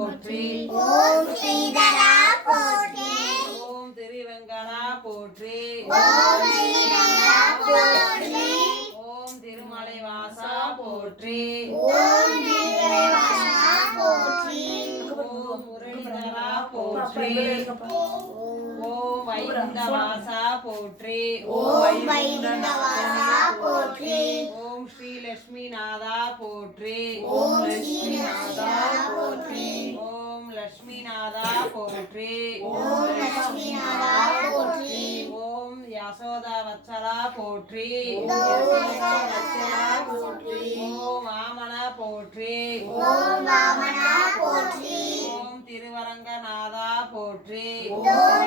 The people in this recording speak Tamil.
போற்றி ஓம் ஸ்ரீதரா போற்றி ஓம் திருவெங்கடா போற்றி ஓம் ஸ்ரீரங்கா போற்றி ஓம் திருமலை வாசா போற்றி ஓம் திருமலைவாசா போற்றி ஓம் முரளிதரா போற்றி ஓம் வைகுண்டவாசா போற்றி ஓம் வைகுண்டவாசா போற்றி ஓம் ஸ்ரீ லட்சுமி நாதா போற்றி ஓம் லட்சுமி நாதா போற்றி ஓம் லட்சுமி நாதா போற்றி ஓம் லட்சுமி நாதா போற்றி ஓம் யசோதா வத்சலா போற்றி ஓம் யசோதா வத்சலா போற்றி ஓம் வாமன போற்றி ஓம் வாமனா போற்றி ஓம் திருவரங்கநாதா போற்றி ஓம்